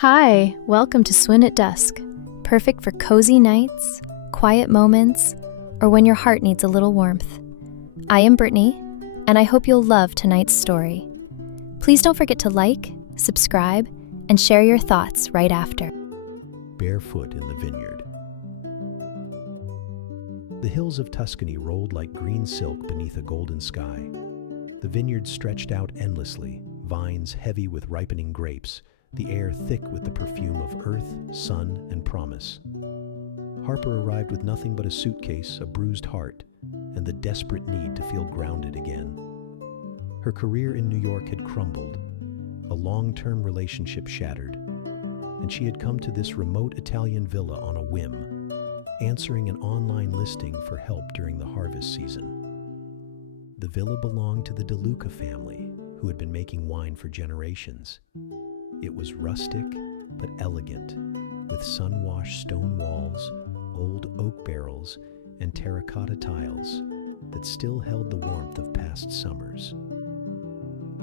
Hi, welcome to Swin at Dusk, perfect for cozy nights, quiet moments, or when your heart needs a little warmth. I am Brittany, and I hope you'll love tonight's story. Please don't forget to like, subscribe, and share your thoughts right after. Barefoot in the Vineyard. The hills of Tuscany rolled like green silk beneath a golden sky. The vineyard stretched out endlessly, vines heavy with ripening grapes, the air thick with the perfume of earth, sun, and promise. Harper arrived with nothing but a suitcase, a bruised heart, and the desperate need to feel grounded again. Her career in New York had crumbled, a long-term relationship shattered, and she had come to this remote Italian villa on a whim, answering an online listing for help during the harvest season. The villa belonged to the De Luca family, who had been making wine for generations. It was rustic but elegant, with sun-washed stone walls, old oak barrels, and terracotta tiles that still held the warmth of past summers.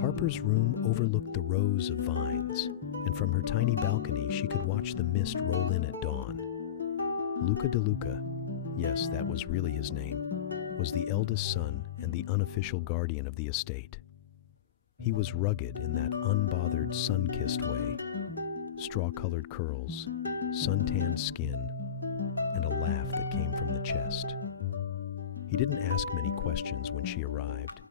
Harper's room overlooked the rows of vines, and from her tiny balcony she could watch the mist roll in at dawn. Luca De Luca, yes, that was really his name, was the eldest son and the unofficial guardian of the estate. He was rugged in that unbothered, sun-kissed way, straw-colored curls, suntanned skin, and a laugh that came from the chest. He didn't ask many questions when she arrived,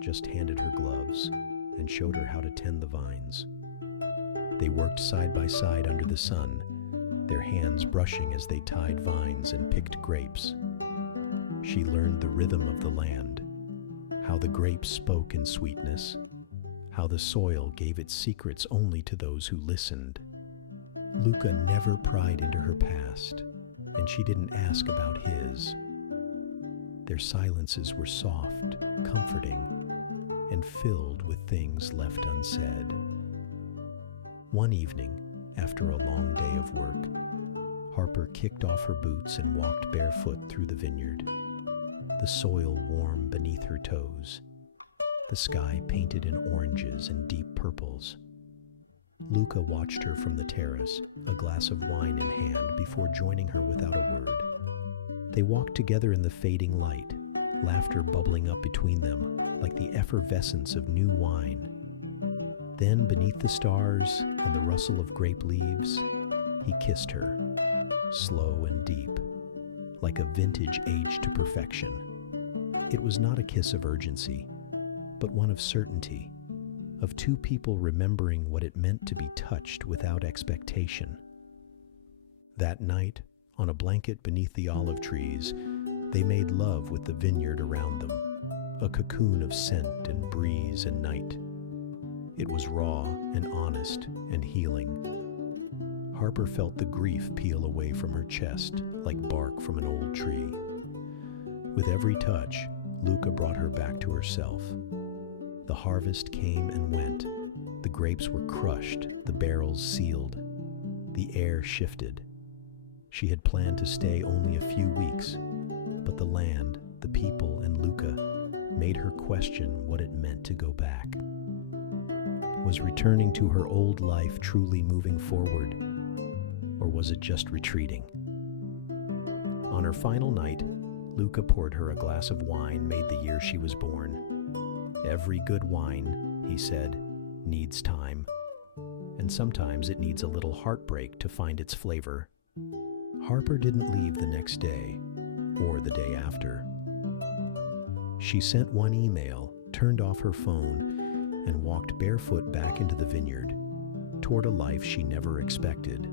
just handed her gloves and showed her how to tend the vines. They worked side by side under the sun, their hands brushing as they tied vines and picked grapes. She learned the rhythm of the land, how the grapes spoke in sweetness, how the soil gave its secrets only to those who listened. Luca never pried into her past, and she didn't ask about his. Their silences were soft, comforting, and filled with things left unsaid. One evening, after a long day of work, Harper kicked off her boots and walked barefoot through the vineyard, the soil warm beneath her toes, the sky painted in oranges and deep purples. Luca watched her from the terrace, a glass of wine in hand, before joining her without a word. They walked together in the fading light, laughter bubbling up between them like the effervescence of new wine. Then, beneath the stars and the rustle of grape leaves, he kissed her, slow and deep, like a vintage aged to perfection. It was not a kiss of urgency, but one of certainty, of two people remembering what it meant to be touched without expectation. That night, on a blanket beneath the olive trees, they made love with the vineyard around them, a cocoon of scent and breeze and night. It was raw and honest and healing. Harper felt the grief peel away from her chest like bark from an old tree. With every touch, Luca brought her back to herself. The harvest came and went. The grapes were crushed, the barrels sealed. The air shifted. She had planned to stay only a few weeks, but the land, the people, and Luca made her question what it meant to go back. Was returning to her old life truly moving forward, or was it just retreating? On her final night, Luca poured her a glass of wine made the year she was born. Every good wine, he said, needs time, and sometimes it needs a little heartbreak to find its flavor. Harper didn't leave the next day, or the day after. She sent one email, turned off her phone, and walked barefoot back into the vineyard, toward a life she never expected,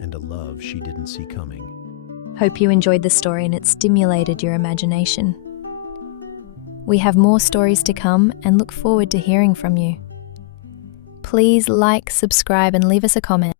and a love she didn't see coming. Hope you enjoyed the story and it stimulated your imagination. We have more stories to come and look forward to hearing from you. Please like, subscribe, and leave us a comment.